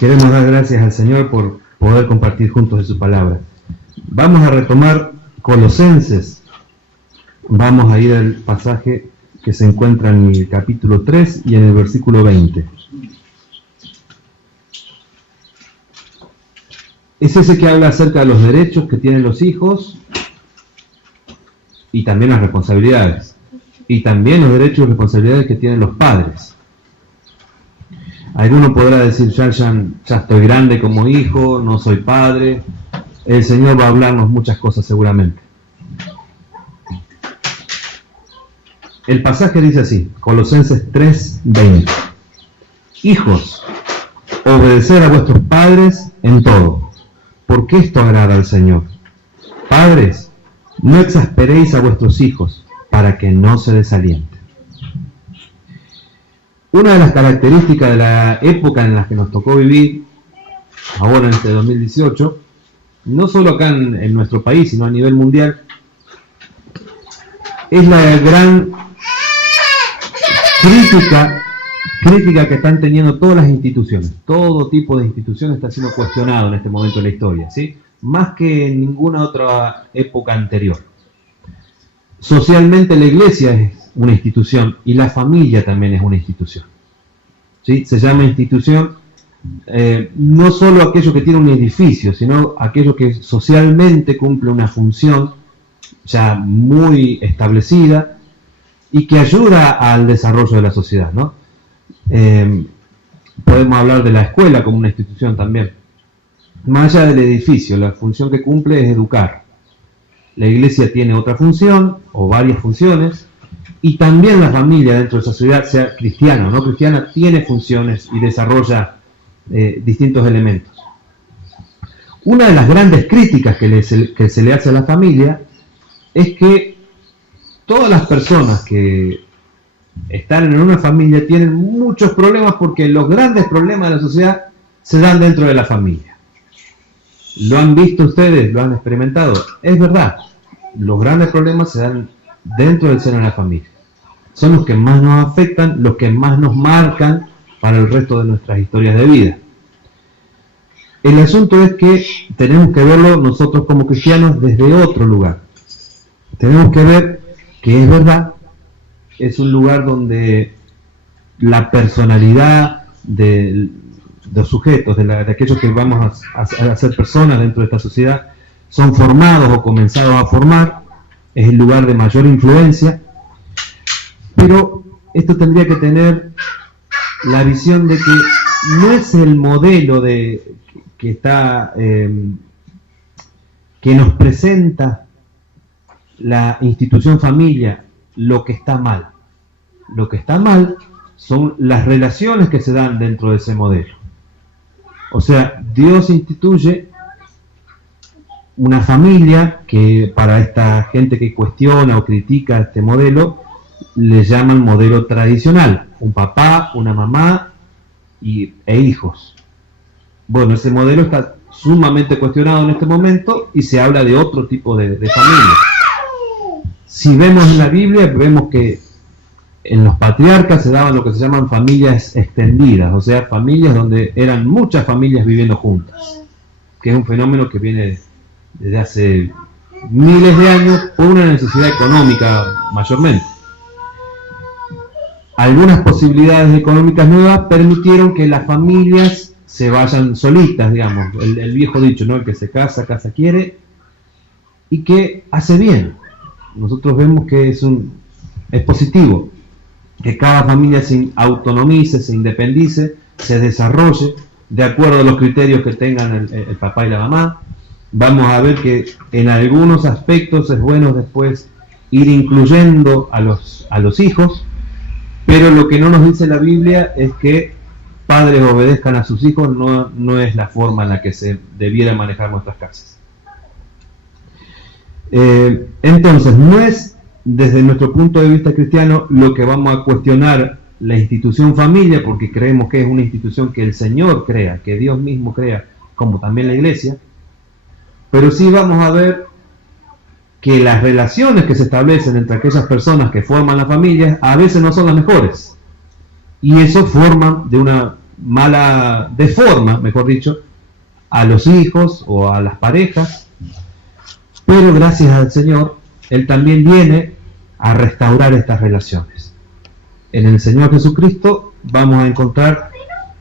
Queremos dar gracias al Señor por poder compartir juntos de su palabra. Vamos a retomar Colosenses. Vamos a ir al pasaje que se encuentra en el capítulo 3 y en el versículo 20. Es ese que habla acerca de los derechos que tienen los hijos y también las responsabilidades. Y también los derechos y responsabilidades que tienen los padres. Alguno podrá decir, ya estoy grande como hijo, no soy padre. El Señor va a hablarnos muchas cosas seguramente. El pasaje dice así, Colosenses 3:20. Hijos, obedeced a vuestros padres en todo, porque esto agrada al Señor. Padres, no exasperéis a vuestros hijos, para que no se desalienten. Una de las características de la época en la que nos tocó vivir, ahora en este 2018, no solo acá en nuestro país, sino a nivel mundial, es la gran crítica que están teniendo todas las instituciones. Todo tipo de instituciones está siendo cuestionado en este momento de la historia, ¿sí? Más que en ninguna otra época anterior. Socialmente la iglesia es una institución y la familia también es una institución, ¿sí? Se llama institución no solo aquello que tiene un edificio, sino aquello que socialmente cumple una función ya muy establecida y que ayuda al desarrollo de la sociedad, ¿no? Podemos hablar de la escuela como una institución también. Más allá del edificio, la función que cumple es educar. La iglesia tiene otra función, o varias funciones, y también la familia dentro de esa sociedad, sea cristiana o no cristiana, tiene funciones y desarrolla distintos elementos. Una de las grandes críticas que se le hace a la familia es que todas las personas que están en una familia tienen muchos problemas porque los grandes problemas de la sociedad se dan dentro de la familia. ¿Lo han visto ustedes? ¿Lo han experimentado? Es verdad, los grandes problemas se dan dentro del seno de la familia. Son los que más nos afectan, los que más nos marcan para el resto de nuestras historias de vida. El asunto es que tenemos que verlo nosotros como cristianos desde otro lugar. Tenemos que ver que es verdad, es un lugar donde la personalidad de los sujetos, de aquellos que vamos a ser personas dentro de esta sociedad, son formados o comenzados a formar, es el lugar de mayor influencia, pero esto tendría que tener la visión de que no es el modelo que nos presenta la institución familia lo que está mal. Lo que está mal son las relaciones que se dan dentro de ese modelo. O sea, Dios instituye una familia que para esta gente que cuestiona o critica este modelo, le llaman modelo tradicional. Un papá, una mamá e hijos. Bueno, ese modelo está sumamente cuestionado en este momento y se habla de otro tipo de familia. Si vemos en la Biblia, vemos que en los patriarcas se daban lo que se llaman familias extendidas, o sea, familias donde eran muchas familias viviendo juntas, que es un fenómeno que viene desde hace miles de años por una necesidad económica mayormente. Algunas posibilidades económicas nuevas permitieron que las familias se vayan solitas, digamos, el viejo dicho, ¿no? El que se casa, casa quiere, y que hace bien. Nosotros vemos que es positivo que cada familia se autonomice, se independice, se desarrolle de acuerdo a los criterios que tengan el papá y la mamá. Vamos a ver que en algunos aspectos es bueno después ir incluyendo a los hijos, pero lo que no nos dice la Biblia es que padres obedezcan a sus hijos, no es la forma en la que se debiera manejar nuestras casas. Entonces, no es desde nuestro punto de vista cristiano lo que vamos a cuestionar la institución familia, porque creemos que es una institución que el Señor crea, que Dios mismo crea, como también la iglesia, pero sí vamos a ver que las relaciones que se establecen entre aquellas personas que forman la familia a veces no son las mejores, y eso forma de una deforma, mejor dicho, a los hijos o a las parejas, pero gracias al Señor, Él también viene a restaurar estas relaciones. En el Señor Jesucristo vamos a encontrar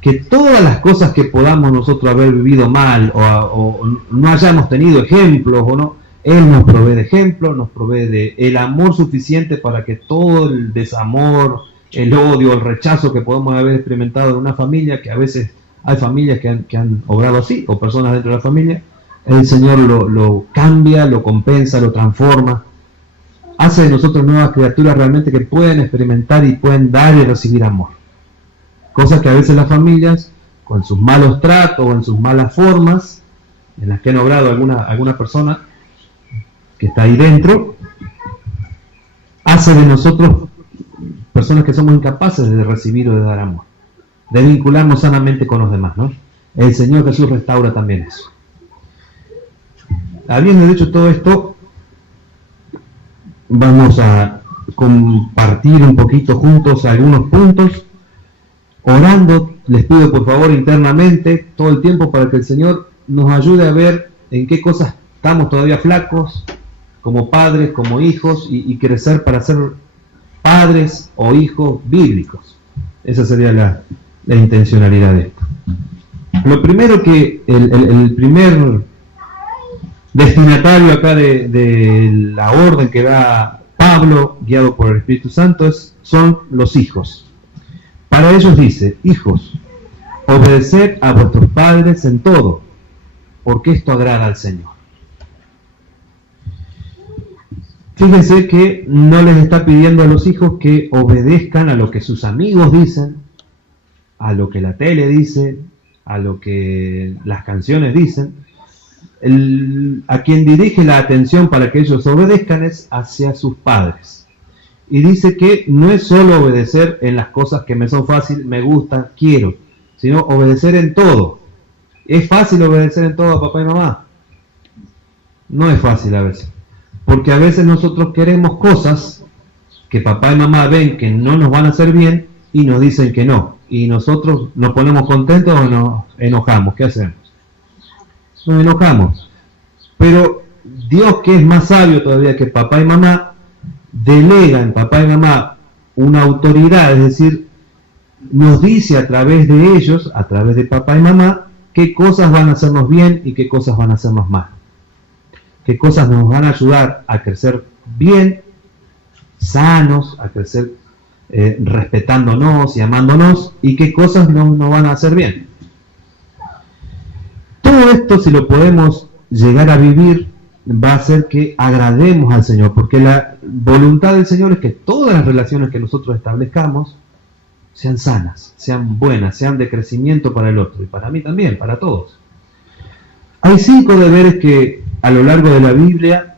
que todas las cosas que podamos nosotros haber vivido mal o no hayamos tenido ejemplos o no, Él nos provee de ejemplos, nos provee de el amor suficiente para que todo el desamor, el odio, el rechazo que podemos haber experimentado en una familia, que a veces hay familias que han obrado así, o personas dentro de la familia, el Señor lo cambia, lo compensa, lo transforma, hace de nosotros nuevas criaturas realmente que pueden experimentar y pueden dar y recibir amor. Cosas que a veces las familias, con sus malos tratos o en sus malas formas, en las que han obrado alguna persona que está ahí dentro, hace de nosotros personas que somos incapaces de recibir o de dar amor, de vincularnos sanamente con los demás, ¿no? El Señor Jesús restaura también eso. Habiendo dicho todo esto, vamos a compartir un poquito juntos algunos puntos, orando. Les pido por favor internamente todo el tiempo para que el Señor nos ayude a ver en qué cosas estamos todavía flacos, como padres, como hijos, y crecer para ser padres o hijos bíblicos. Esa sería la intencionalidad de esto. Lo primero que el primer destinatario acá de la orden que da Pablo, guiado por el Espíritu Santo, son los hijos. Para ellos dice: hijos, obedeced a vuestros padres en todo, porque esto agrada al Señor. Fíjense que no les está pidiendo a los hijos que obedezcan a lo que sus amigos dicen, a lo que la tele dice, a lo que las canciones dicen. A quien dirige la atención para que ellos obedezcan es hacia sus padres. Y dice que no es solo obedecer en las cosas que me son fáciles, me gustan, quiero, sino obedecer en todo. ¿Es fácil obedecer en todo a papá y mamá? No es fácil a veces. Porque a veces nosotros queremos cosas que papá y mamá ven que no nos van a hacer bien y nos dicen que no. Y nosotros nos ponemos contentos o nos enojamos. ¿Qué hacemos? Nos enojamos. Pero Dios, que es más sabio todavía que papá y mamá, delega en papá y mamá una autoridad, es decir, nos dice a través de ellos, a través de papá y mamá, qué cosas van a hacernos bien y qué cosas van a hacernos mal. Qué cosas nos van a ayudar a crecer bien, sanos, a crecer respetándonos y amándonos, y qué cosas no nos van a hacer bien. Todo esto, si lo podemos llegar a vivir, va a hacer que agrademos al Señor, porque la voluntad del Señor es que todas las relaciones que nosotros establezcamos sean sanas, sean buenas, sean de crecimiento para el otro, y para mí también, para todos. Hay 5 deberes que a lo largo de la Biblia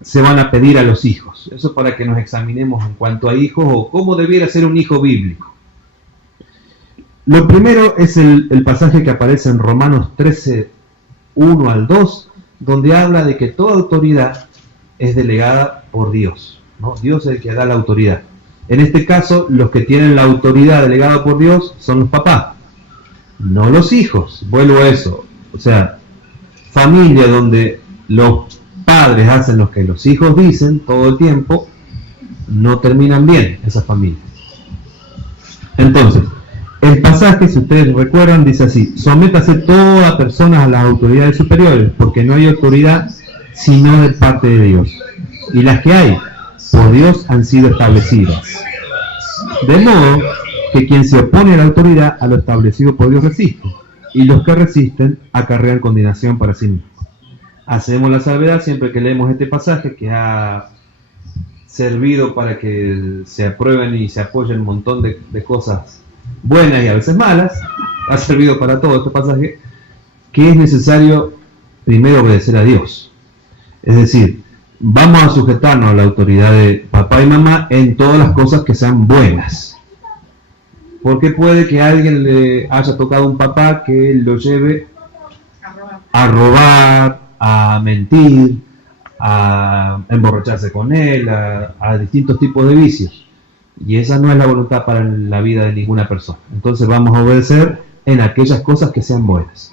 se van a pedir a los hijos. Eso para que nos examinemos en cuanto a hijos o cómo debiera ser un hijo bíblico. Lo primero es el pasaje que aparece en Romanos 13, 1 al 2, donde habla de que toda autoridad es delegada por Dios, ¿no? Dios es el que da la autoridad. En este caso, los que tienen la autoridad delegada por Dios son los papás, no los hijos. Vuelvo a eso. O sea, familia donde los padres hacen lo que los hijos dicen todo el tiempo, no terminan bien esas familias. Entonces, el pasaje, si ustedes recuerdan, dice así: sométase toda persona a las autoridades superiores, porque no hay autoridad sino de parte de Dios, y las que hay por Dios han sido establecidas. De modo que quien se opone a la autoridad, a lo establecido por Dios resiste, y los que resisten acarrean condenación para sí mismos. Hacemos la salvedad siempre que leemos este pasaje, que ha servido para que se aprueben y se apoyen un montón de cosas buenas y a veces malas. Ha servido para todo este pasaje, que es necesario primero obedecer a Dios. Es decir, vamos a sujetarnos a la autoridad de papá y mamá en todas las cosas que sean buenas. Porque puede que a alguien le haya tocado un papá que lo lleve a robar, a mentir, a emborracharse con él, a distintos tipos de vicios. Y esa no es la voluntad para la vida de ninguna persona. Entonces vamos a obedecer en aquellas cosas que sean buenas.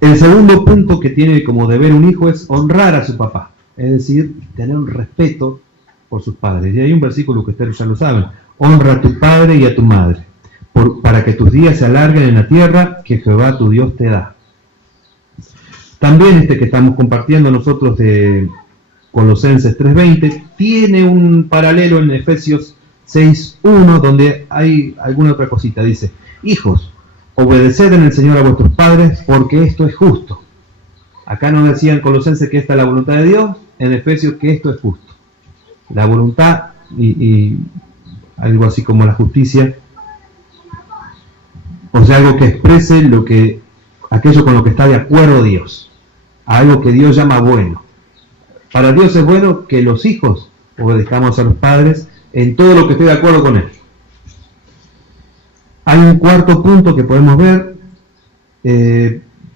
El segundo punto que tiene como deber un hijo es honrar a su papá. Es decir, tener un respeto por sus padres. Y hay un versículo que ustedes ya lo saben. Honra a tu padre y a tu madre, para que tus días se alarguen en la tierra que Jehová tu Dios te da. También este que estamos compartiendo nosotros de Colosenses 3:20 tiene un paralelo en Efesios 6:1 donde hay alguna otra cosita. Dice, hijos, obedeced en el Señor a vuestros padres porque esto es justo. Acá nos decía en Colosenses que esta es la voluntad de Dios, en Efesios que esto es justo. La voluntad y algo así como la justicia, o sea, algo que exprese aquello con lo que está de acuerdo Dios, algo que Dios llama bueno. Para Dios es bueno que los hijos obedezcamos a los padres en todo lo que esté de acuerdo con él. Hay un cuarto punto que podemos ver,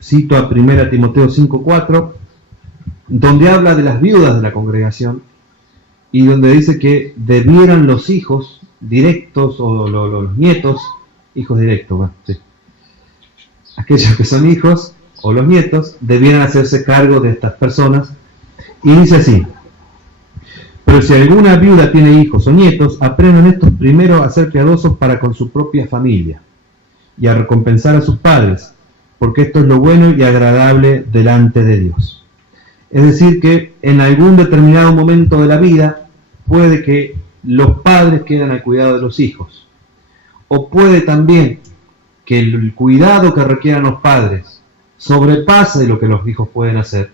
cito a 1 Timoteo 5:4, donde habla de las viudas de la congregación y donde dice que debieran los hijos directos o los nietos, hijos directos, sí, aquellos que son hijos o los nietos, debieran hacerse cargo de estas personas. Y dice así, pero si alguna viuda tiene hijos o nietos, aprendan estos primero a ser piadosos para con su propia familia y a recompensar a sus padres, porque esto es lo bueno y agradable delante de Dios. Es decir, que en algún determinado momento de la vida puede que los padres queden al cuidado de los hijos, o puede también que el cuidado que requieran los padres sobrepase lo que los hijos pueden hacer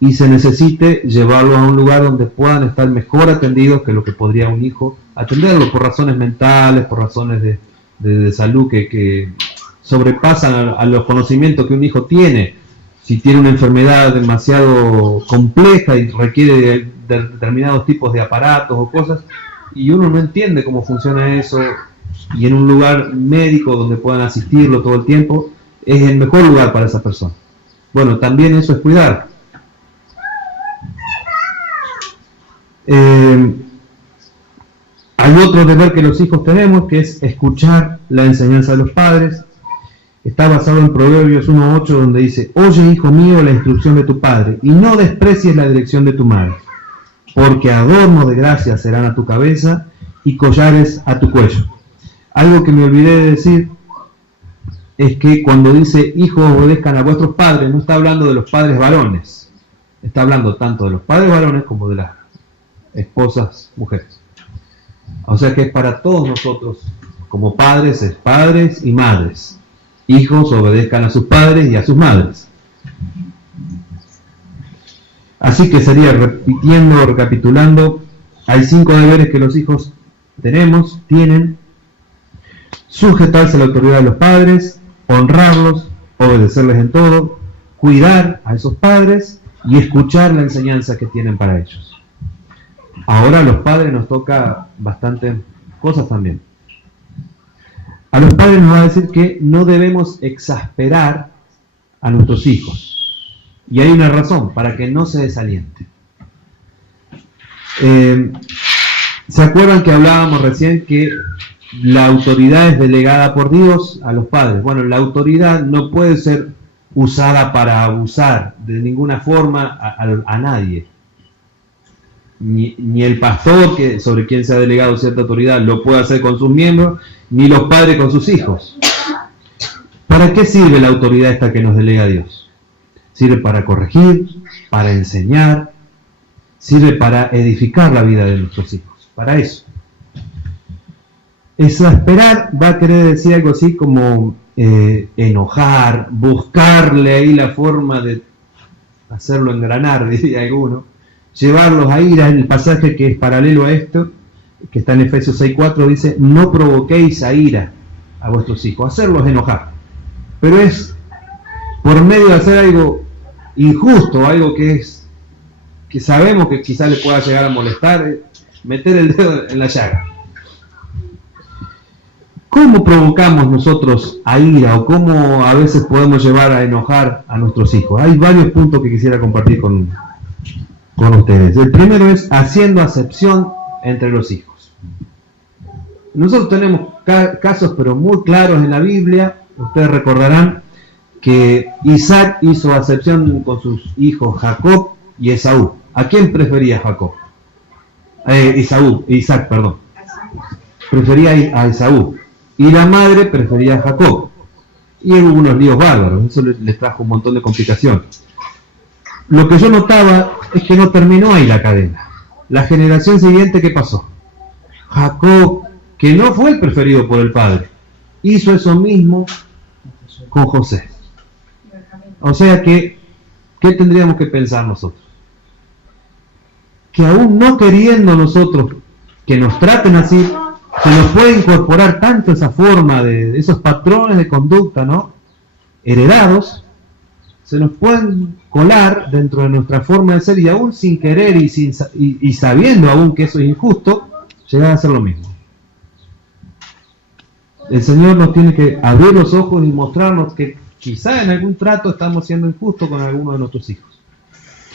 y se necesite llevarlos a un lugar donde puedan estar mejor atendidos que lo que podría un hijo atenderlo, por razones mentales, por razones de salud que sobrepasan a los conocimientos que un hijo tiene. Si tiene una enfermedad demasiado compleja y requiere de determinados tipos de aparatos o cosas, y uno no entiende cómo funciona eso, y en un lugar médico donde puedan asistirlo todo el tiempo, es el mejor lugar para esa persona. Bueno, también eso es cuidar. Hay otro deber que los hijos tenemos, que es escuchar la enseñanza de los padres. Está basado en Proverbios 1:8, donde dice, oye, hijo mío, la instrucción de tu padre, y no desprecies la dirección de tu madre, porque adornos de gracia serán a tu cabeza y collares a tu cuello. Algo que me olvidé de decir es que cuando dice, hijos, obedezcan a vuestros padres, no está hablando de los padres varones, está hablando tanto de los padres varones como de las esposas mujeres. O sea que es para todos nosotros, como padres, es padres y madres. Hijos, obedezcan a sus padres y a sus madres. Así que sería, recapitulando, hay 5 deberes que los hijos tienen: sujetarse a la autoridad de los padres, honrarlos, obedecerles en todo, cuidar a esos padres y escuchar la enseñanza que tienen para ellos. Ahora a los padres nos toca bastantes cosas también. A los padres nos va a decir que no debemos exasperar a nuestros hijos. Y hay una razón, para que no se desalienten. ¿Se acuerdan que hablábamos recién que la autoridad es delegada por Dios a los padres? Bueno, la autoridad no puede ser usada para abusar de ninguna forma a nadie. Ni el pastor sobre quien se ha delegado cierta autoridad lo puede hacer con sus miembros, ni los padres con sus hijos. ¿Para qué sirve la autoridad esta que nos delega Dios? Sirve para corregir, para enseñar, sirve para edificar la vida de nuestros hijos, para eso. Exasperar va a querer decir algo así como enojar, buscarle ahí la forma de hacerlo engranar, diría alguno. Llevarlos a ira. En el pasaje que es paralelo a esto, que está en Efesios 6:4, dice, no provoquéis a ira a vuestros hijos, hacerlos enojar. Pero es por medio de hacer algo injusto, algo que sabemos que quizás le pueda llegar a molestar, meter el dedo en la llaga. ¿Cómo provocamos nosotros a ira o cómo a veces podemos llevar a enojar a nuestros hijos? Hay varios puntos que quisiera compartir con ustedes. El primero es haciendo acepción entre los hijos. Nosotros tenemos casos pero muy claros en la Biblia. Ustedes recordarán que Isaac hizo acepción con sus hijos Jacob y Esaú. ¿A quién prefería Jacob? Isaac, perdón. Prefería a Esaú. Y la madre prefería a Jacob. Y hubo unos líos bárbaros. Eso les trajo un montón de complicaciones. Lo que yo notaba es que no terminó ahí la cadena. La generación siguiente, ¿qué pasó? Jacob, que no fue el preferido por el padre, hizo eso mismo con José. O sea que, ¿qué tendríamos que pensar nosotros? Que aún no queriendo nosotros que nos traten así, se nos puede incorporar tanto esa forma de esos patrones de conducta, ¿no? Heredados, se nos pueden colar dentro de nuestra forma de ser y aún sin querer y sabiendo aún que eso es injusto, llegar a hacer lo mismo. El Señor nos tiene que abrir los ojos y mostrarnos que quizá en algún trato estamos siendo injustos con alguno de nuestros hijos.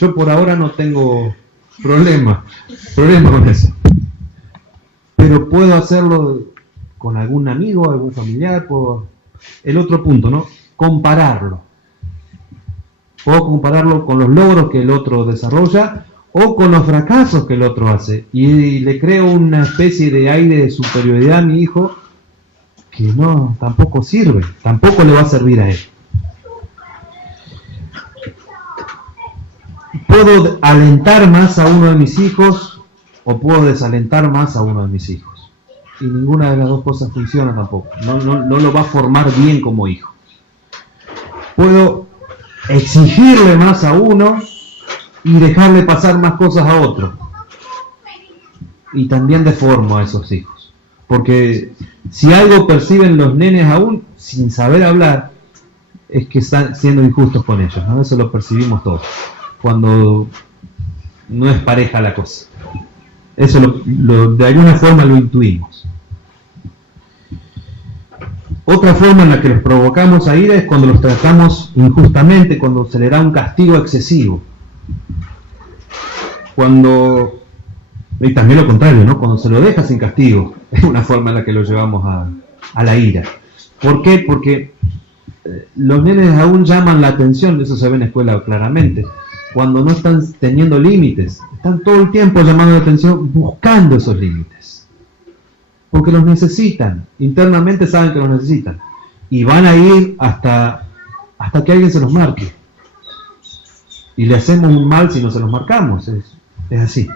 Yo por ahora no tengo problema con eso. Pero puedo hacerlo con algún amigo, algún familiar, por el otro punto, ¿no? Compararlo. Puedo compararlo con los logros que el otro desarrolla o con los fracasos que el otro hace. Y le creo una especie de aire de superioridad a mi hijo que no, tampoco sirve, tampoco le va a servir a él. Puedo alentar más a uno de mis hijos o puedo desalentar más a uno de mis hijos. Y ninguna de las dos cosas funciona tampoco. No lo va a formar bien como hijo. Puedo exigirle más a uno y dejarle pasar más cosas a otro. Y también deformo a esos hijos. Porque si algo perciben los nenes aún sin saber hablar, es que están siendo injustos con ellos, ¿no? Eso lo percibimos todos. Cuando no es pareja la cosa. Eso de alguna forma lo intuimos. Otra forma en la que los provocamos a ira es cuando los tratamos injustamente, cuando se le da un castigo excesivo. Y también lo contrario, ¿no? Cuando se lo deja sin castigo, es una forma en la que lo llevamos a la ira. ¿Por qué? Porque los nenes aún llaman la atención, eso se ve en la escuela claramente, cuando no están teniendo límites, están todo el tiempo llamando la atención, buscando esos límites. Porque los necesitan, internamente saben que los necesitan. Y van a ir hasta que alguien se los marque. Y le hacemos un mal si no se los marcamos, es así.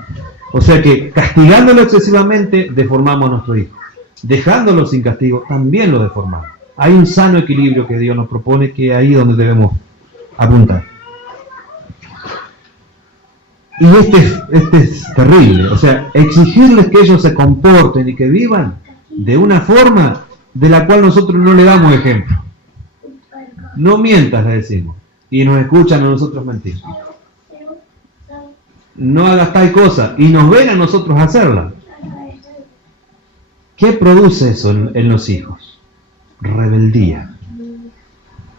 O sea que castigándolo excesivamente, deformamos a nuestro hijo. Dejándolo sin castigo, también lo deformamos. Hay un sano equilibrio que Dios nos propone, que es ahí donde debemos apuntar. Y este es terrible, o sea, exigirles que ellos se comporten y que vivan de una forma de la cual nosotros no le damos ejemplo. No mientas, le decimos, y nos escuchan a nosotros mentir. No hagas tal cosa, y nos ven a nosotros hacerla. ¿Qué produce eso en los hijos? Rebeldía.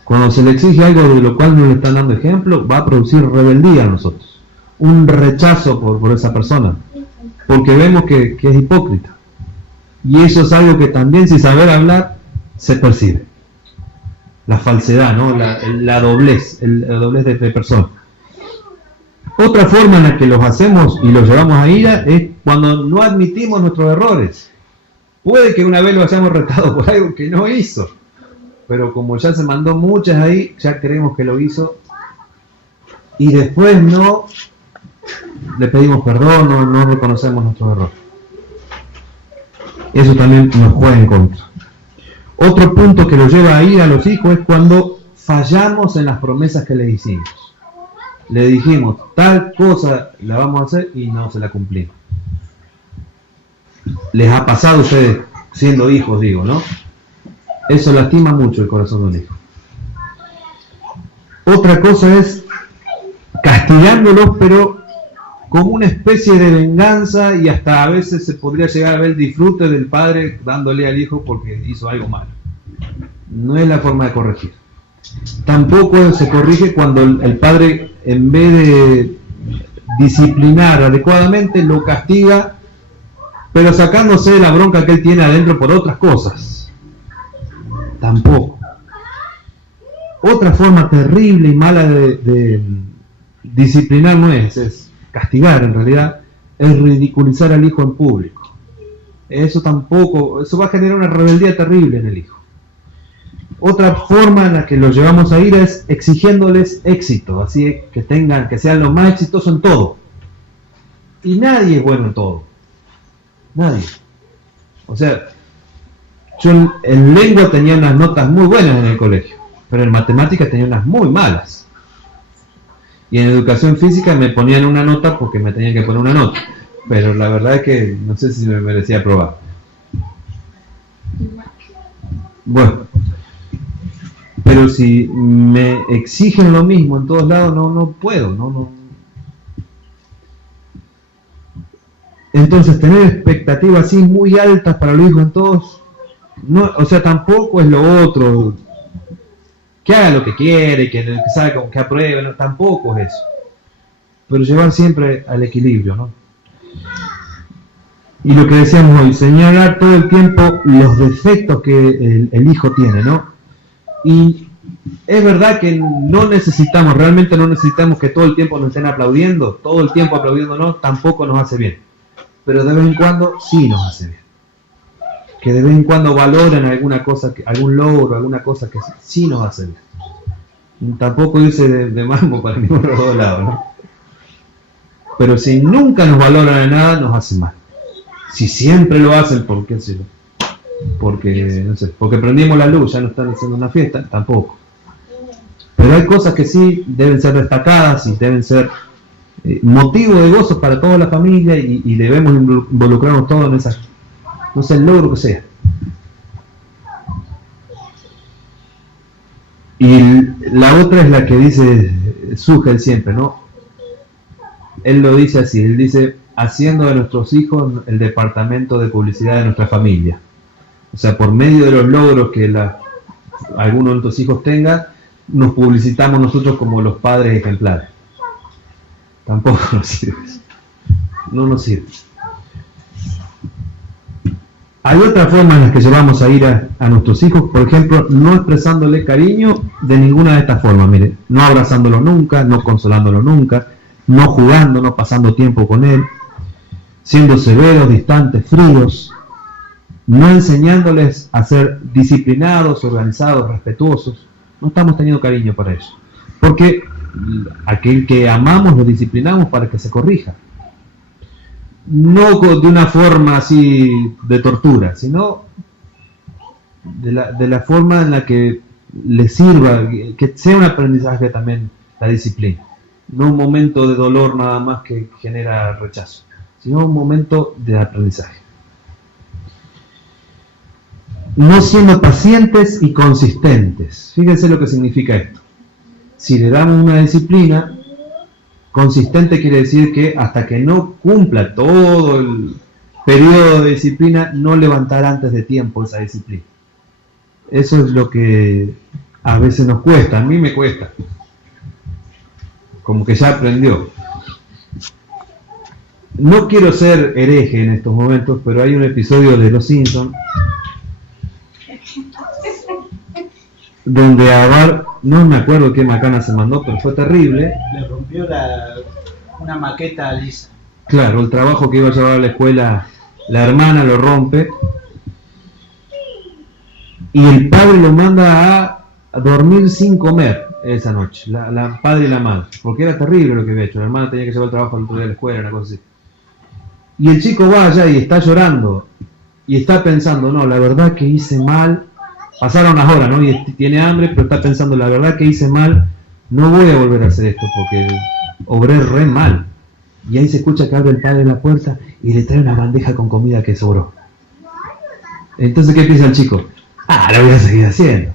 Cuando se le exige algo de lo cual no le están dando ejemplo, va a producir rebeldía a nosotros. Un rechazo por esa persona, porque vemos que es hipócrita. Y eso es algo que también, sin saber hablar, se percibe. La falsedad, ¿no? La doblez, la doblez de persona. Otra forma en la que los hacemos y los llevamos a ira es cuando no admitimos nuestros errores. Puede que una vez lo hayamos retado por algo que no hizo, pero como ya se mandó muchas ahí, ya creemos que lo hizo y después no le pedimos perdón, no reconocemos nuestros errores. Eso también nos juega en contra. Otro punto que lo lleva a ir a los hijos es cuando fallamos en las promesas que les hicimos. Le dijimos, tal cosa la vamos a hacer y no se la cumplimos. Les ha pasado a ustedes siendo hijos, digo, ¿no? Eso lastima mucho el corazón de un hijo. Otra cosa es castigándolos, pero como una especie de venganza, y hasta a veces se podría llegar a ver el disfrute del padre dándole al hijo porque hizo algo malo. No es la forma de corregir. Tampoco se corrige cuando el padre, en vez de disciplinar adecuadamente, lo castiga pero sacándose la bronca que él tiene adentro por otras cosas. Tampoco. Otra forma terrible y mala de disciplinar no es castigar en realidad, es ridiculizar al hijo en público. Eso tampoco, eso va a generar una rebeldía terrible en el hijo. Otra forma en la que los llevamos a ir es exigiéndoles éxito, así que sean los más exitosos en todo. Y nadie es bueno en todo. Nadie. O sea, yo en lengua tenía unas notas muy buenas en el colegio, pero en matemáticas tenía unas muy malas. Y en educación física me ponían una nota porque me tenían que poner una nota. Pero la verdad es que no sé si me merecía aprobar. Bueno, pero si me exigen lo mismo en todos lados, no puedo, no. Entonces tener expectativas así muy altas para los hijos en todos, no, o sea, tampoco es lo otro, que haga lo que quiere, que sabe que apruebe, no, tampoco es eso. Pero llevar siempre al equilibrio, ¿no? Y lo que decíamos hoy, señalar todo el tiempo los defectos que el hijo tiene, ¿no? Y es verdad que realmente no necesitamos que todo el tiempo nos estén aplaudiendo, todo el tiempo aplaudiéndonos tampoco nos hace bien. Pero de vez en cuando sí nos hace bien. Que de vez en cuando valoren alguna cosa, algún logro, alguna cosa que sí nos hace bien. Tampoco irse de mambo para ningún lado, ¿no? Pero si nunca nos valoran en nada, nos hace mal. Si siempre lo hacen, ¿por qué? Porque, no sé, porque prendimos la luz, ya no están haciendo una fiesta, tampoco. Pero hay cosas que sí deben ser destacadas y deben ser motivo de gozo para toda la familia y debemos involucrarnos todos en esas, no sé, el logro que sea. Y la otra es la que dice Sugel siempre, ¿no? Él lo dice así, él dice, haciendo de nuestros hijos el departamento de publicidad de nuestra familia. O sea, por medio de los logros que alguno de nuestros hijos tenga, nos publicitamos nosotros como los padres ejemplares. Tampoco nos sirve. No nos sirve. Hay otras formas en las que llevamos a ir a nuestros hijos, por ejemplo, no expresándole cariño de ninguna de estas formas. Mire, no abrazándolo nunca, no consolándolo nunca, no jugando, no pasando tiempo con él, siendo severos, distantes, fríos, no enseñándoles a ser disciplinados, organizados, respetuosos. No estamos teniendo cariño para eso. Porque aquel que amamos lo disciplinamos para que se corrija. No de una forma así de tortura, sino de la forma en la que le sirva, que sea un aprendizaje también la disciplina. No un momento de dolor nada más que genera rechazo, sino un momento de aprendizaje. No siendo pacientes y consistentes. Fíjense lo que significa esto. Si le damos una disciplina, consistente quiere decir que hasta que no cumpla todo el periodo de disciplina, no levantará antes de tiempo esa disciplina. Eso es lo que a veces nos cuesta, a mí me cuesta. Como que ya aprendió. No quiero ser hereje en estos momentos, pero hay un episodio de Los Simpsons donde a Bart, no me acuerdo qué macana se mandó, pero fue terrible. Le rompió una maqueta a Lisa. Claro, el trabajo que iba a llevar a la escuela, la hermana lo rompe y el padre lo manda a dormir sin comer esa noche, la padre y la madre, porque era terrible lo que había hecho. La hermana tenía que llevar el trabajo al otro día a la escuela, una cosa así. Y el chico va allá y está llorando y está pensando, no, la verdad que hice mal. Pasaron unas horas, ¿no? Y tiene hambre, pero está pensando, la verdad que hice mal, no voy a volver a hacer esto porque obré re mal. Y ahí se escucha que abre el padre en la puerta y le trae una bandeja con comida que sobró. Entonces, ¿qué piensa el chico? Lo voy a seguir haciendo.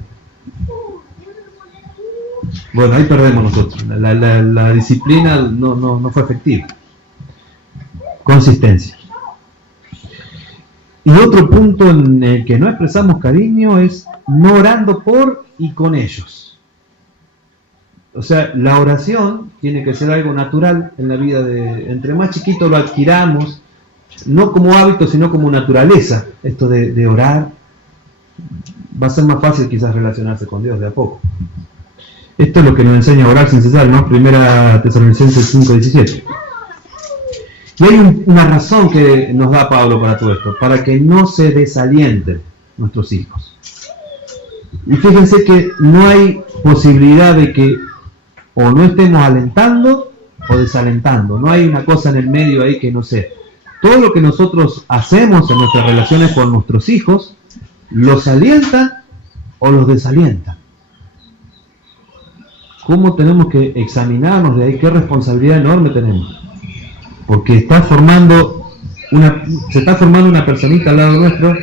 Bueno, ahí perdemos nosotros. La disciplina no fue efectiva. Consistencia. Y otro punto en el que no expresamos cariño es no orando por y con ellos. O sea, la oración tiene que ser algo natural en la vida entre más chiquito lo adquiramos, no como hábito, sino como naturaleza, esto de orar, va a ser más fácil quizás relacionarse con Dios de a poco. Esto es lo que nos enseña a orar sin cesar, ¿no? Primera Tesalonicenses 5:17. Y hay una razón que nos da Pablo para todo esto, para que no se desalienten nuestros hijos. Y fíjense que no hay posibilidad de que o no estemos alentando o desalentando. No hay una cosa en el medio ahí que no sé. Todo lo que nosotros hacemos en nuestras relaciones con nuestros hijos, los alienta o los desalienta. ¿Cómo tenemos que examinarnos de ahí? ¿Qué responsabilidad enorme tenemos? Porque se está formando una personita al lado nuestro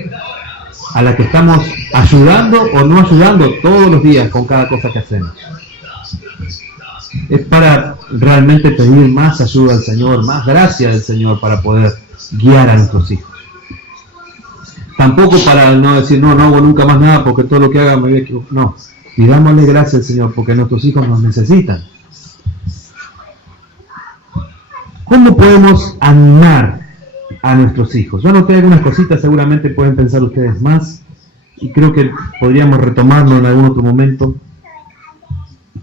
a la que estamos ayudando o no ayudando todos los días con cada cosa que hacemos. Es para realmente pedir más ayuda al Señor, más gracia del Señor para poder guiar a nuestros hijos. Tampoco para no decir, no hago nunca más nada porque todo lo que haga me voy a equivocar. No, pidámosle gracia al Señor porque nuestros hijos nos necesitan. ¿Cómo podemos animar a nuestros hijos? Yo anoté algunas cositas, seguramente pueden pensar ustedes más, y creo que podríamos retomarlo en algún otro momento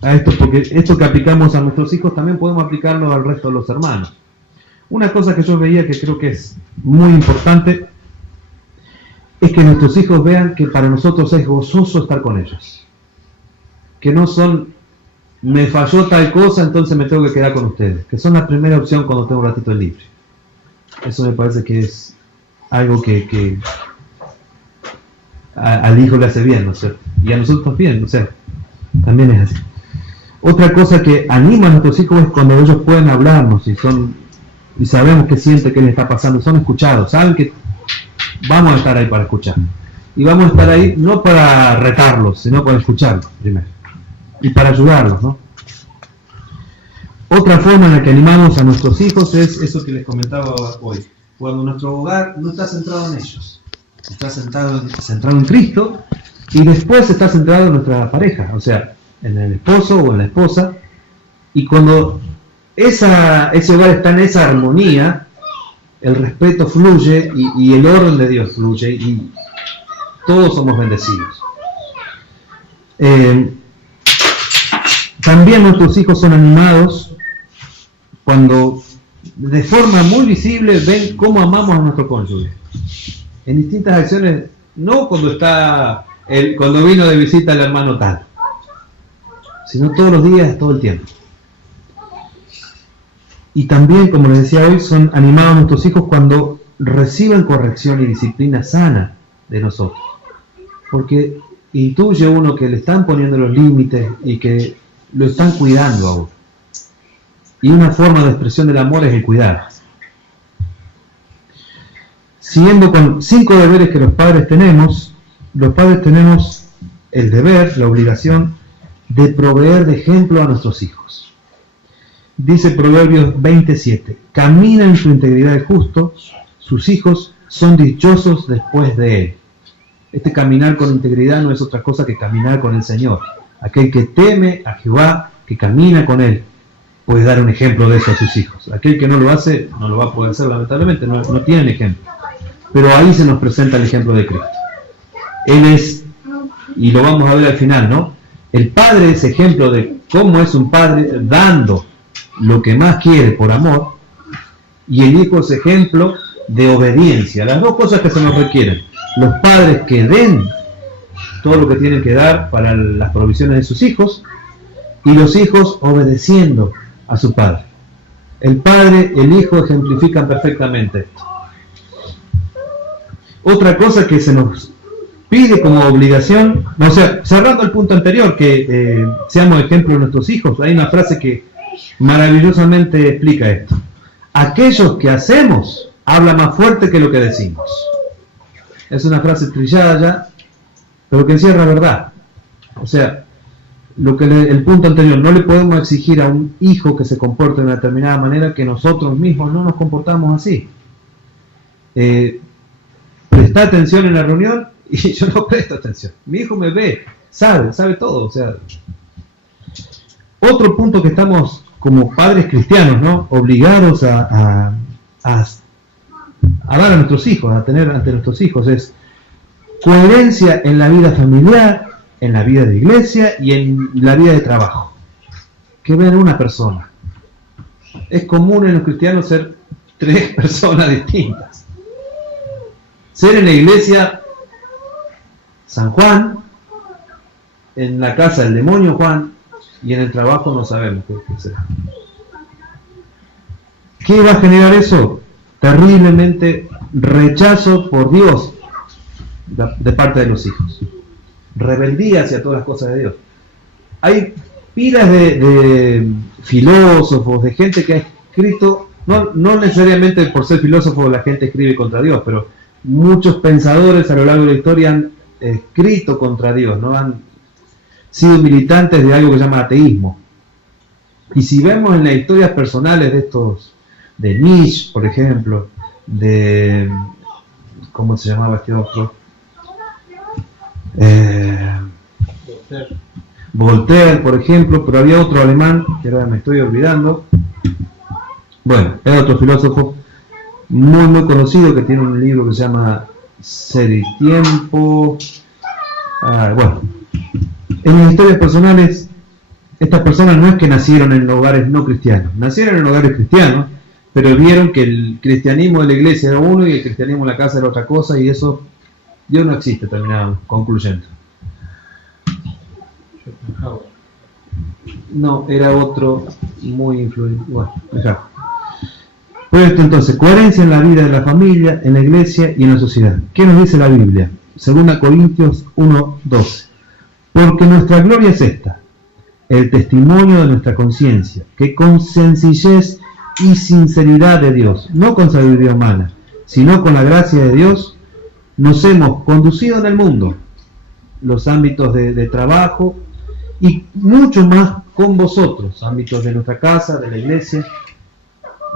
a esto, porque esto que aplicamos a nuestros hijos también podemos aplicarlo al resto de los hermanos. Una cosa que yo veía que creo que es muy importante es que nuestros hijos vean que para nosotros es gozoso estar con ellos. Que no son, me falló tal cosa, entonces me tengo que quedar con ustedes. Que son la primera opción cuando tengo un ratito libre. Eso me parece que es algo que al hijo le hace bien, ¿no es cierto? Y a nosotros bien, o sea, también es así. Otra cosa que anima a nuestros hijos es cuando ellos pueden hablarnos y sabemos qué siente, qué les está pasando, son escuchados, saben que vamos a estar ahí para escuchar. Y vamos a estar ahí no para retarlos, sino para escucharlos primero. Y para ayudarlos, ¿no? Otra forma en la que animamos a nuestros hijos es eso que les comentaba hoy. Cuando nuestro hogar no está centrado en ellos, está centrado en Cristo, y después está centrado en nuestra pareja, o sea, en el esposo o en la esposa, y cuando ese hogar está en esa armonía, el respeto fluye y el orden de Dios fluye y todos somos bendecidos. También nuestros hijos son animados cuando de forma muy visible ven cómo amamos a nuestro cónyuge. En distintas acciones, no cuando vino de visita el hermano tal, sino todos los días, todo el tiempo. Y también, como les decía hoy, son animados nuestros hijos cuando reciben corrección y disciplina sana de nosotros. Porque intuye uno que le están poniendo los límites y que lo están cuidando a uno. Y una forma de expresión del amor es el cuidar. Siguiendo con 5 deberes que los padres tenemos el deber, la obligación de proveer de ejemplo a nuestros hijos. Dice Proverbios 27, camina en su integridad el justo, sus hijos son dichosos después de él. Este caminar con integridad no es otra cosa que caminar con el Señor. Aquel que teme a Jehová, que camina con él, puede dar un ejemplo de eso a sus hijos. Aquel que no lo hace, no lo va a poder hacer lamentablemente, no tiene ejemplo. Pero ahí se nos presenta el ejemplo de Cristo. Él es, y lo vamos a ver al final, ¿no? El padre es ejemplo de cómo es un padre dando lo que más quiere por amor, y el hijo es ejemplo de obediencia. Las dos cosas que se nos requieren. Los padres que den todo lo que tienen que dar para las provisiones de sus hijos, y los hijos obedeciendo a su padre. El padre, el hijo ejemplifican perfectamente esto. Otra cosa que se nos pide como obligación, o sea, cerrando el punto anterior, que seamos ejemplo de nuestros hijos, hay una frase que maravillosamente explica esto. Aquellos que hacemos habla más fuerte que lo que decimos. Es una frase trillada ya, pero que encierra verdad. O sea, el punto anterior, no le podemos exigir a un hijo que se comporte de una determinada manera que nosotros mismos no nos comportamos así. Presta atención en la reunión y yo no presto atención. Mi hijo me ve, sabe todo. O sea, otro punto que estamos como padres cristianos, ¿no? Obligados a a dar a nuestros hijos, a tener ante nuestros hijos, es coherencia en la vida familiar, en la vida de iglesia y en la vida de trabajo. Que vean una persona. Es común en los cristianos ser 3 personas distintas. Ser en la iglesia San Juan, en la casa del demonio Juan, y en el trabajo no sabemos qué será. ¿Qué va a generar eso? Terriblemente rechazo por Dios de parte de los hijos. Rebeldía hacia todas las cosas de Dios. Hay pilas de filósofos, de gente que ha escrito, no necesariamente por ser filósofo la gente escribe contra Dios, pero muchos pensadores a lo largo de la historia han escrito contra Dios, ¿no? Han sido militantes de algo que se llama ateísmo. Y si vemos en las historias personales de estos, de Nietzsche, por ejemplo, de, ¿cómo se llamaba este otro? Voltaire, por ejemplo, pero había otro alemán, que ahora me estoy olvidando. Bueno, es otro filósofo muy conocido que tiene un libro que se llama Ser y Tiempo. Bueno, en las historias personales, estas personas no es que nacieron en hogares no cristianos, nacieron en hogares cristianos, pero vieron que el cristianismo de la iglesia era uno y el cristianismo de la casa era otra cosa, y eso, Dios no existe, terminaban concluyendo. No, era otro muy influyente. Bueno, dejamos. Pues entonces, coherencia en la vida de la familia, en la iglesia y en la sociedad. ¿Qué nos dice la Biblia? 2 Corintios 1:12. Porque nuestra gloria es esta, el testimonio de nuestra conciencia, que con sencillez y sinceridad de Dios, no con sabiduría humana, sino con la gracia de Dios, nos hemos conducido en el mundo, los ámbitos de trabajo y mucho más con vosotros, ámbitos de nuestra casa, de la iglesia.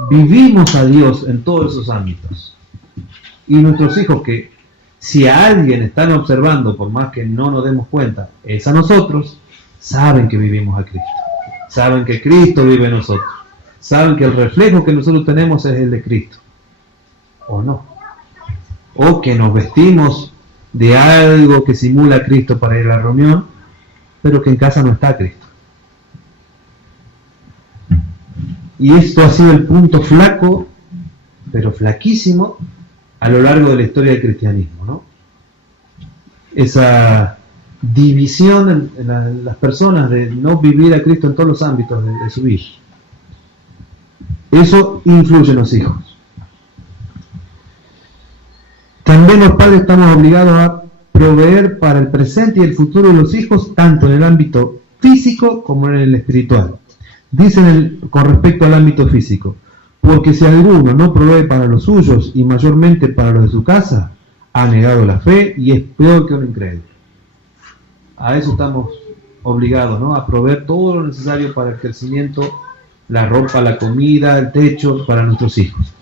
Vivimos a Dios en todos esos ámbitos. Y nuestros hijos, que si a alguien están observando, por más que no nos demos cuenta, es a nosotros, saben que vivimos a Cristo. Saben que Cristo vive en nosotros. Saben que el reflejo que nosotros tenemos es el de Cristo. ¿O no? O que nos vestimos de algo que simula a Cristo para ir a la reunión, pero que en casa no está Cristo. Y esto ha sido el punto flaco, pero flaquísimo, a lo largo de la historia del cristianismo, ¿no? Esa división en las personas de no vivir a Cristo en todos los ámbitos de su vida. Eso influye en los hijos. También los padres estamos obligados a proveer para el presente y el futuro de los hijos, tanto en el ámbito físico como en el espiritual. Dicen con respecto al ámbito físico, porque si alguno no provee para los suyos y mayormente para los de su casa, ha negado la fe y es peor que un incrédulo. A eso estamos obligados, ¿no? A proveer todo lo necesario para el crecimiento, la ropa, la comida, el techo para nuestros hijos.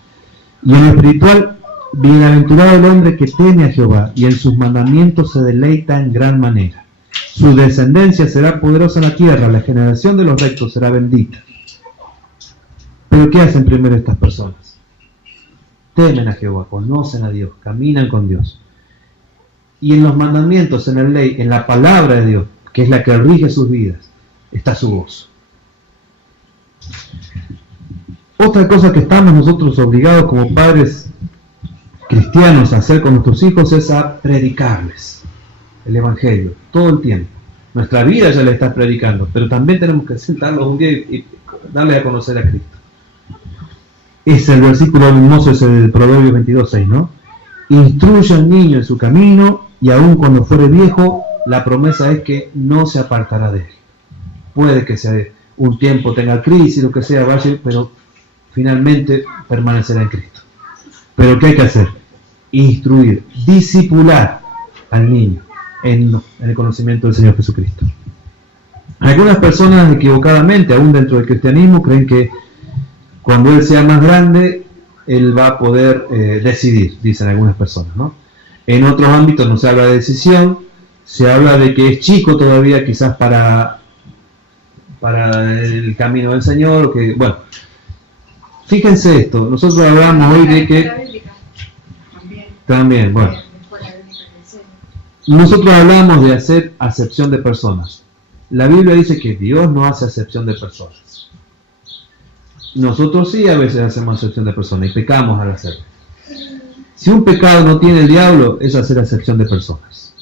Y en lo espiritual, bienaventurado el hombre que teme a Jehová y en sus mandamientos se deleita en gran manera. Su descendencia será poderosa en la tierra, la generación de los rectos será bendita. Pero ¿qué hacen primero estas personas? Temen a Jehová, conocen a Dios, caminan con Dios. Y en los mandamientos, en la ley, en la palabra de Dios, que es la que rige sus vidas, está su gozo. Otra cosa que estamos nosotros obligados como padres cristianos a hacer con nuestros hijos es a predicarles el Evangelio, todo el tiempo. Nuestra vida ya le está predicando, pero también tenemos que sentarlos un día y darle a conocer a Cristo. Es el versículo hermoso, es el Proverbio 22:6, ¿no? Instruye al niño en su camino, y aun cuando fuere viejo, la promesa es que no se apartará de él. Puede que sea un tiempo tenga crisis, lo que sea, vaya, pero finalmente permanecerá en Cristo. Pero ¿qué hay que hacer? Instruir, discipular al niño en el conocimiento del Señor Jesucristo. Algunas personas equivocadamente, aún dentro del cristianismo, creen que cuando él sea más grande, él va a poder decidir, dicen algunas personas, ¿no? En otros ámbitos no se habla de decisión, se habla de que es chico todavía, quizás para el camino del Señor, que, bueno, fíjense esto, nosotros hablamos hoy de que También, bueno. Nosotros hablamos de hacer acepción de personas. La Biblia dice que Dios no hace acepción de personas. Nosotros sí a veces hacemos acepción de personas y pecamos al hacerlo. Si un pecado no tiene el diablo, es hacer acepción de personas.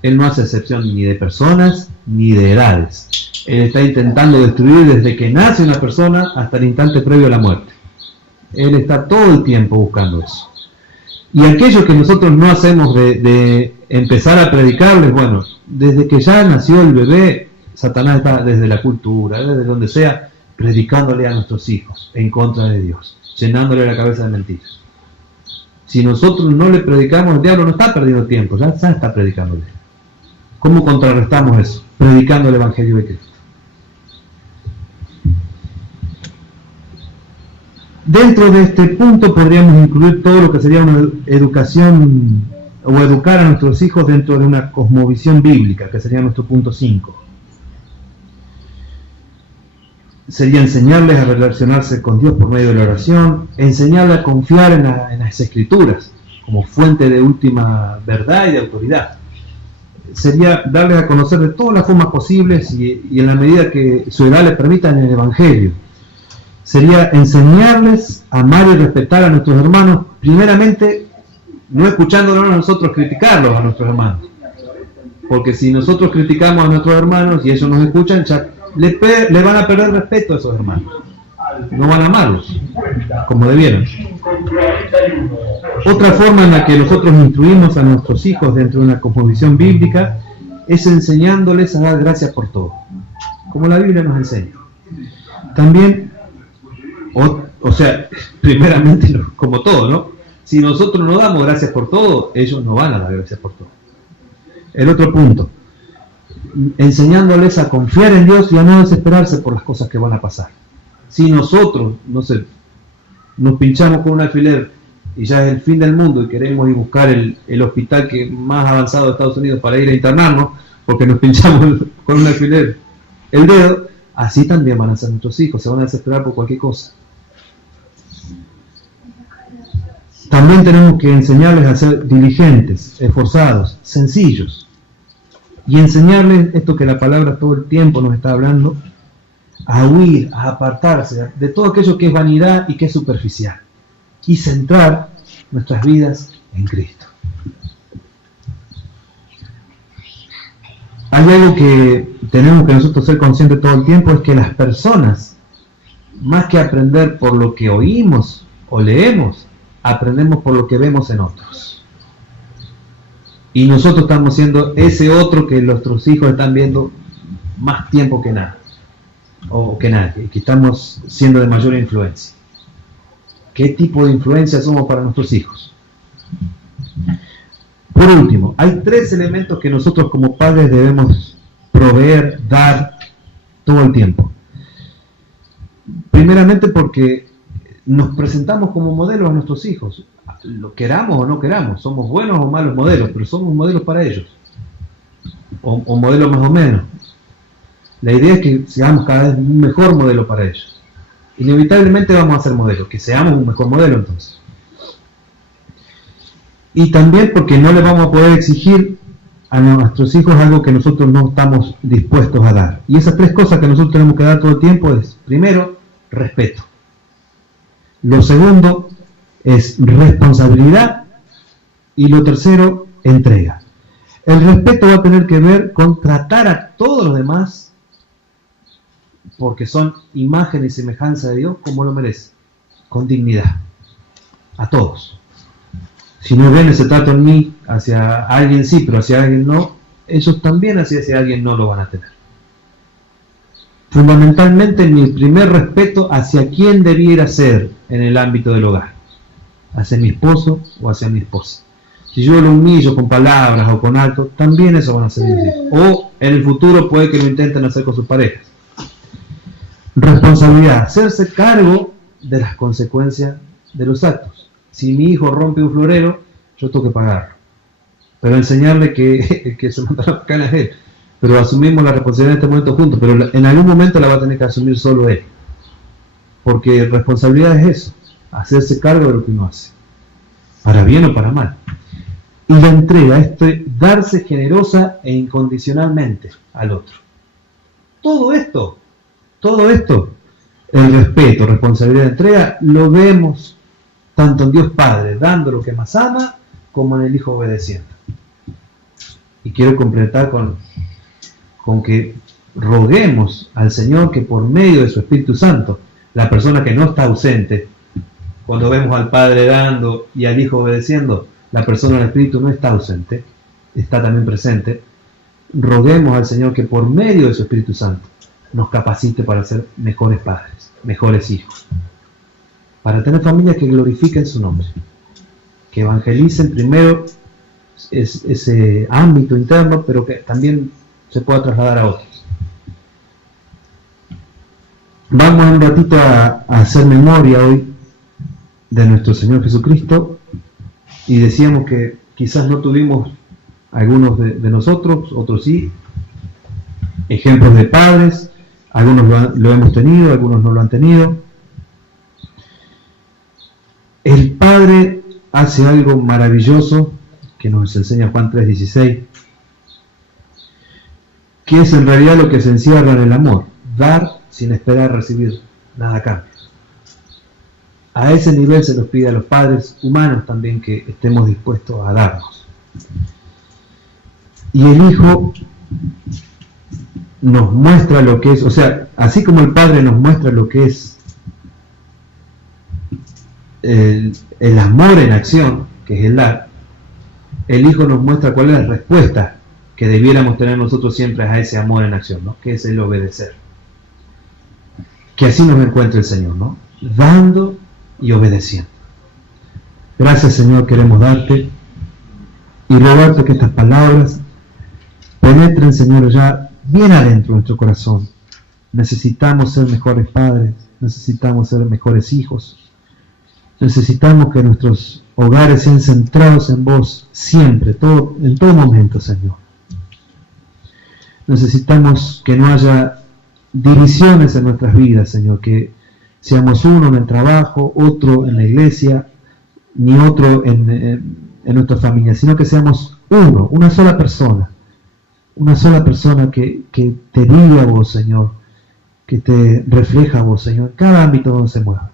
Él no hace acepción ni de personas ni de edades. Él está intentando destruir desde que nace una persona hasta el instante previo a la muerte. Él está todo el tiempo buscando eso. Y aquello que nosotros no hacemos de empezar a predicarles, bueno, desde que ya nació el bebé, Satanás está desde la cultura, desde donde sea, predicándole a nuestros hijos en contra de Dios, llenándole la cabeza de mentiras. Si nosotros no le predicamos, el diablo no está perdiendo tiempo, ya está predicándole. ¿Cómo contrarrestamos eso? Predicando el Evangelio de Cristo. Dentro de este punto podríamos incluir todo lo que sería una educación o educar a nuestros hijos dentro de una cosmovisión bíblica, que sería nuestro punto 5. Sería enseñarles a relacionarse con Dios por medio de la oración, enseñarles a confiar en las Escrituras como fuente de última verdad y de autoridad. Sería darles a conocer de todas las formas posibles y en la medida que su edad les permita en el Evangelio. Sería enseñarles a amar y respetar a nuestros hermanos, primeramente no escuchándonos a nosotros criticarlos a nuestros hermanos. Porque si nosotros criticamos a nuestros hermanos y ellos nos escuchan, ya le van a perder respeto a esos hermanos. No van a amarlos como debieron. Otra forma en la que nosotros instruimos a nuestros hijos dentro de una cosmovisión bíblica es enseñándoles a dar gracias por todo, como la Biblia nos enseña. También, o sea, primeramente como todo, ¿no? Si nosotros no damos gracias por todo, ellos no van a dar gracias por todo. El otro punto, enseñándoles a confiar en Dios y a no desesperarse por las cosas que van a pasar. Si nosotros, no sé, nos pinchamos con un alfiler y ya es el fin del mundo y queremos ir a buscar el hospital que más avanzado de Estados Unidos para ir a internarnos, porque nos pinchamos con un alfiler el dedo, así también van a ser nuestros hijos, se van a desesperar por cualquier cosa. También tenemos que enseñarles a ser diligentes, esforzados, sencillos. Y enseñarles esto que la palabra todo el tiempo nos está hablando, a huir, a apartarse de todo aquello que es vanidad y que es superficial. Y centrar nuestras vidas en Cristo. Hay algo que tenemos que nosotros ser conscientes todo el tiempo, es que las personas, más que aprender por lo que oímos o leemos, aprendemos por lo que vemos en otros. Y nosotros estamos siendo ese otro que nuestros hijos están viendo más tiempo que nada, o que nadie, que estamos siendo de mayor influencia. ¿Qué tipo de influencia somos para nuestros hijos? Por último, hay 3 elementos que nosotros como padres debemos proveer, dar todo el tiempo. Primeramente porque nos presentamos como modelos a nuestros hijos. Lo queramos o no queramos, somos buenos o malos modelos, pero somos modelos para ellos. O modelos más o menos. La idea es que seamos cada vez un mejor modelo para ellos. Inevitablemente vamos a ser modelos, que seamos un mejor modelo entonces. Y también porque no le vamos a poder exigir a nuestros hijos algo que nosotros no estamos dispuestos a dar. Y esas 3 cosas que nosotros tenemos que dar todo el tiempo es, primero, respeto. Lo segundo es responsabilidad. Y lo tercero, entrega. El respeto va a tener que ver con tratar a todos los demás, porque son imagen y semejanza de Dios, como lo merece, con dignidad. A todos. Si no ven ese trato en mí, hacia alguien sí, pero hacia alguien no, ellos también hacia alguien no lo van a tener. Fundamentalmente, mi primer respeto hacia quién debiera ser en el ámbito del hogar. Hacia mi esposo o hacia mi esposa. Si yo lo humillo con palabras o con actos, también eso van a ser mis hijos. O en el futuro puede que lo intenten hacer con sus parejas. Responsabilidad, hacerse cargo de las consecuencias de los actos. Si mi hijo rompe un florero, yo tengo que pagarlo. Pero enseñarle que se manda la cana es él. Pero asumimos la responsabilidad en este momento juntos, pero en algún momento la va a tener que asumir solo él. Porque responsabilidad es eso, hacerse cargo de lo que uno hace. para bien o para mal. Y la entrega es darse generosa e incondicionalmente al otro. Todo esto, el respeto, responsabilidad de entrega, lo vemos tanto en Dios Padre, dando lo que más ama, como en el Hijo obedeciendo. Y quiero completar con que roguemos al Señor que por medio de su Espíritu Santo, la persona que no está ausente, cuando vemos al Padre dando y al Hijo obedeciendo, la persona del Espíritu no está ausente, está también presente. Roguemos al Señor que por medio de su Espíritu Santo nos capacite para ser mejores padres, mejores hijos, para tener familias que glorifiquen su nombre, que evangelicen primero ese ámbito interno, pero que también se pueda trasladar a otros. Vamos un ratito a hacer memoria hoy de nuestro Señor Jesucristo, y decíamos que quizás no tuvimos algunos de nosotros, otros sí, ejemplos de padres, algunos lo hemos tenido, algunos no lo han tenido. El Padre hace algo maravilloso que nos enseña Juan 3:16, que es en realidad lo que se encierra en el amor, dar sin esperar recibir nada a cambio. A ese nivel se nos pide a los padres humanos también que estemos dispuestos a darnos. Y el Hijo nos muestra lo que es, o sea, así como el Padre nos muestra lo que es el amor en acción, que es el dar, el Hijo nos muestra cuál es la respuesta que debiéramos tener nosotros siempre a ese amor en acción, ¿no? Que es el obedecer. Que así nos encuentre el Señor, ¿no? Dando y obedeciendo. Gracias, Señor, queremos darte y rogarte que estas palabras penetren, Señor, ya bien adentro de nuestro corazón. Necesitamos ser mejores padres, necesitamos ser mejores hijos, necesitamos que nuestros hogares sean centrados en vos siempre, en todo momento, Señor. Necesitamos que no haya divisiones en nuestras vidas, Señor, que seamos uno en el trabajo, otro en la iglesia, ni otro en nuestra familia, sino que seamos uno, una sola persona que te vive a vos, Señor, que te refleja a vos, Señor, en cada ámbito donde se mueva.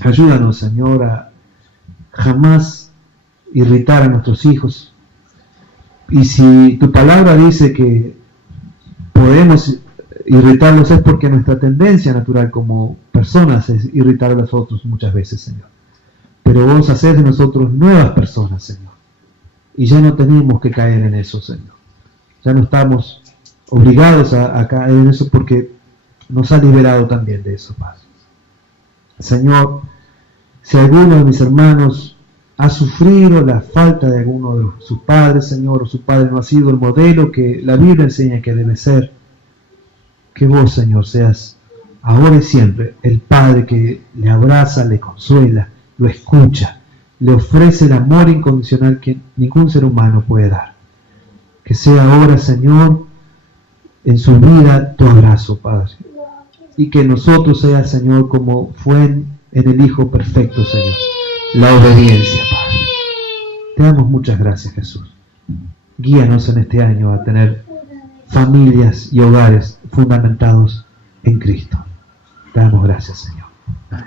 Ayúdanos, Señor, a jamás irritar a nuestros hijos. Y si tu palabra dice que podemos irritarlos, es porque nuestra tendencia natural como personas es irritar a los otros muchas veces, Señor. Pero vos hacés de nosotros nuevas personas, Señor. Y ya no tenemos que caer en eso, Señor. Ya no estamos obligados a caer en eso porque nos ha liberado también de eso, Padre. Señor, si alguno de mis hermanos ha sufrido la falta de alguno de sus padres, Señor, o su padre no ha sido el modelo que la Biblia enseña que debe ser, que vos, Señor, seas ahora y siempre el Padre que le abraza, le consuela, lo escucha, le ofrece el amor incondicional que ningún ser humano puede dar. Que sea ahora, Señor, en su vida tu abrazo, Padre. Y que nosotros sea, Señor, como fue en el Hijo perfecto, Señor, la obediencia, Padre. Te damos muchas gracias, Jesús. Guíanos en este año a tener familias y hogares fundamentados en Cristo. Te damos gracias, Señor. Amén.